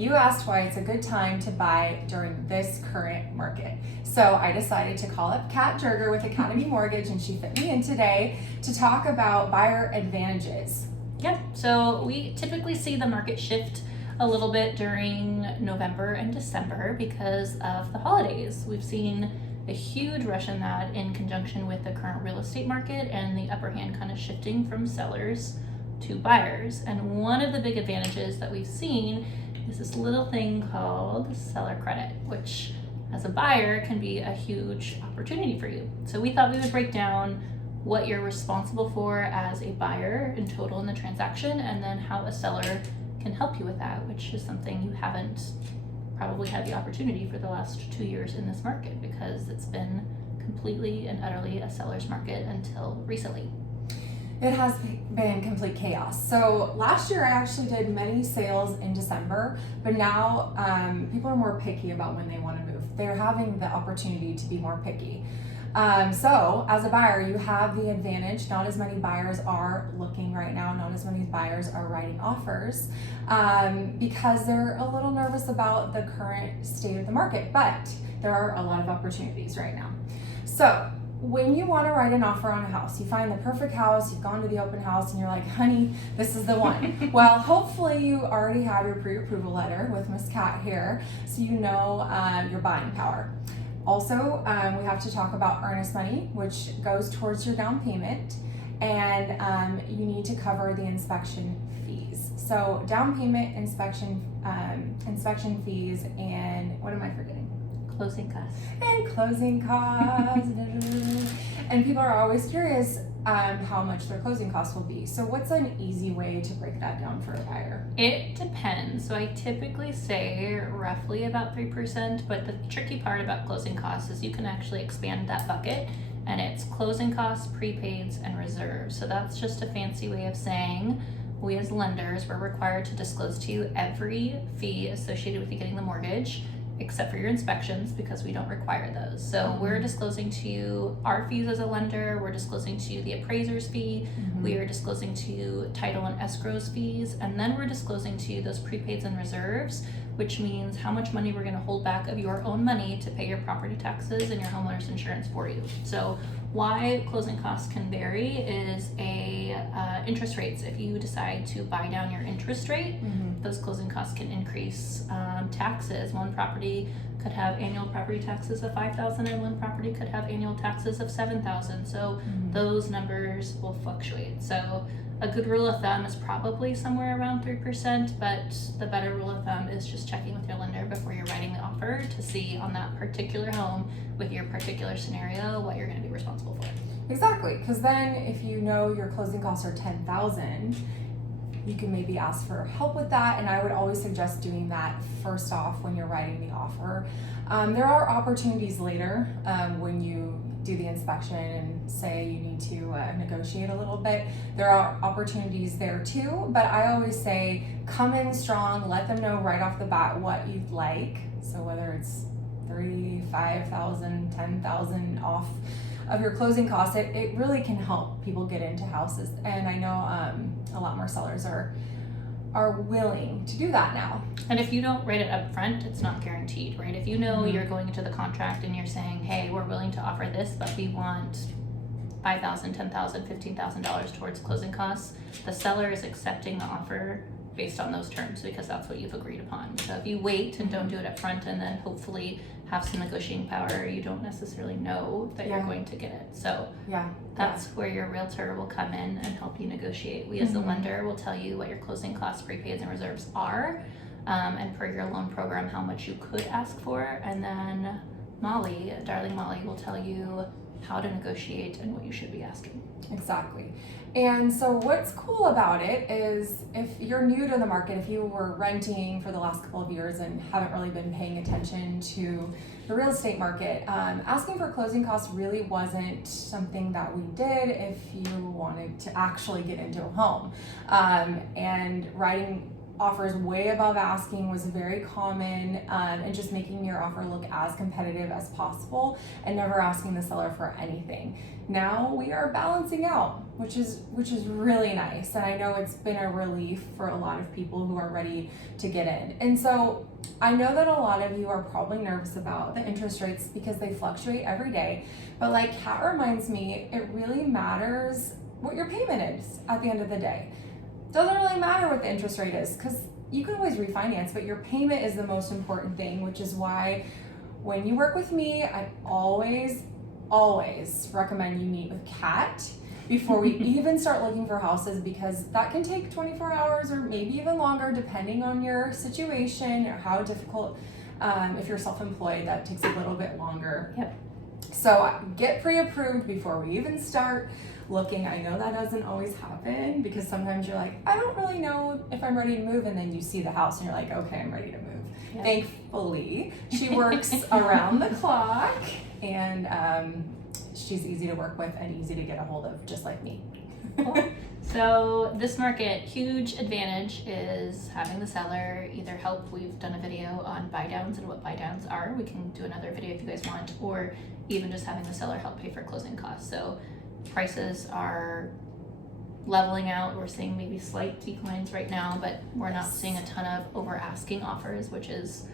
You asked why it's a good time to buy during this current market. So I decided to call up Cat Jerger with Academy Mortgage, and she fit me in today to talk about buyer advantages. Yep, so we typically see the market shift a little bit during November and December because of the holidays. We've seen a huge rush in that in conjunction with the current real estate market and the upper hand kind of shifting from sellers to buyers. And one of the big advantages that we've seen is this little thing called seller credit, which as a buyer can be a huge opportunity for you. So we thought we would break down what you're responsible for as a buyer in total in the transaction, and then how a seller can help you with that, which is something you haven't probably had the opportunity for the last 2 years in this market because it's been completely and utterly a seller's market until recently. It has been complete chaos. So last year I actually did many sales in December, but now people are more picky about when they want to move. They're having the opportunity to be more picky. So as a buyer, you have the advantage. Not as many buyers are looking right now. Not as many buyers are writing offers because they're a little nervous about the current state of the market, but there are a lot of opportunities right now. So when you want to write an offer on a house, you find the perfect house, you've gone to the open house and you're like, honey, this is the one. Well, hopefully you already have your pre-approval letter with Miss Cat here, so you know your buying power. Also, we have to talk about earnest money, which goes towards your down payment, and you need to cover the inspection fees. So down payment, inspection fees, and what am I forgetting? Closing costs. And closing costs. And people are always curious how much their closing costs will be. So what's an easy way to break that down for a buyer? It depends. So I typically say roughly about 3%, but the tricky part about closing costs is you can actually expand that bucket, and it's closing costs, prepaids, and reserves. So that's just a fancy way of saying we as lenders, we're required to disclose to you every fee associated with you getting the mortgage, except for your inspections, because we don't require those. So we're disclosing to you our fees as a lender, we're disclosing to you the appraiser's fee, we are disclosing to you title and escrow's fees, and then we're disclosing to you those prepaids and reserves, which means how much money we're gonna hold back of your own money to pay your property taxes and your homeowner's insurance for you. So why closing costs can vary is interest rates. If you decide to buy down your interest rate, those closing costs can increase. Taxes, one property could have annual property taxes of $5,000 and one property could have annual taxes of $7,000. So those numbers will fluctuate. So a good rule of thumb is probably somewhere around 3%, but the better rule of thumb is just checking with your lender before you're writing the offer to see on that particular home with your particular scenario what you're going to be responsible for. Exactly, because then if you know your closing costs are $10,000, you can maybe ask for help with that, and I would always suggest doing that first off when you're writing the offer. There are opportunities later when you do the inspection and say you need to negotiate a little bit. There are opportunities there too, but I always say come in strong, let them know right off the bat what you'd like. So whether it's $3,000, $5,000, $10,000 off of your closing costs, it really can help people get into houses. And I know a lot more sellers are willing to do that now. And if you don't write it up front, it's not guaranteed, right? If you know you're going into the contract and you're saying, hey, we're willing to offer this, but we want $5,000, $10,000, $15,000 towards closing costs, the seller is accepting the offer based on those terms because that's what you've agreed upon. So if you wait and don't do it up front and then hopefully have some negotiating power, you don't necessarily know that you're going to get it. So that's where your realtor will come in and help you negotiate. We as the lender will tell you what your closing costs, prepaids, and reserves are, and per your loan program how much you could ask for, and then Molly, darling Molly, will tell you how to negotiate and what you should be asking. Exactly. And so what's cool about it is if you're new to the market, if you were renting for the last couple of years and haven't really been paying attention to the real estate market, asking for closing costs really wasn't something that we did if you wanted to actually get into a home. And writing offers way above asking was very common, and just making your offer look as competitive as possible and never asking the seller for anything. Now we are balancing out, which is really nice, and I know it's been a relief for a lot of people who are ready to get in. And so I know that a lot of you are probably nervous about the interest rates because they fluctuate every day, but like Kat reminds me, it really matters what your payment is at the end of the day. Doesn't really matter what the interest rate is because you can always refinance, but your payment is the most important thing, which is why when you work with me, I always recommend you meet with Kat before we even start looking for houses, because that can take 24 hours or maybe even longer depending on your situation or how difficult. If you're self-employed, that takes a little bit longer. Yep. So get pre-approved before we even start looking. I know that doesn't always happen because sometimes you're like, I don't really know if I'm ready to move, and then you see the house and you're like, okay, I'm ready to move. Yep. Thankfully, she works around the clock, and she's easy to work with and easy to get a hold of, just like me. Cool. So this market, huge advantage is having the seller either help. We've done a video on buy downs and what buy downs are. We can do another video if you guys want, or even just having the seller help pay for closing costs. So prices are leveling out. We're seeing maybe slight declines right now, but we're not seeing a ton of over asking offers, which is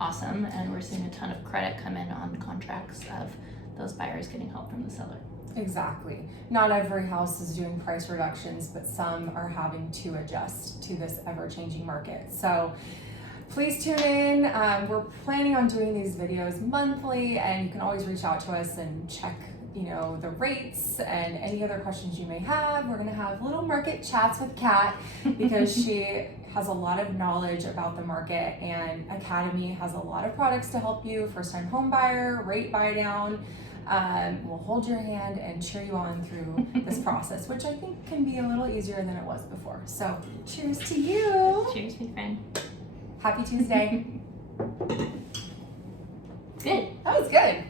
awesome. And we're seeing a ton of credit come in on contracts of those buyers getting help from the seller. Exactly. Not every house is doing price reductions, but some are having to adjust to this ever-changing market. So please tune in. We're planning on doing these videos monthly, and you can always reach out to us and check the rates and any other questions you may have. We're going to have little market chats with Kat because she has a lot of knowledge about the market, and Academy has a lot of products to help you. First-time home buyer, rate buy down. We'll hold your hand and cheer you on through this process, which I think can be a little easier than it was before. So cheers to you. Cheers, my friend. Happy Tuesday. Good. That was good.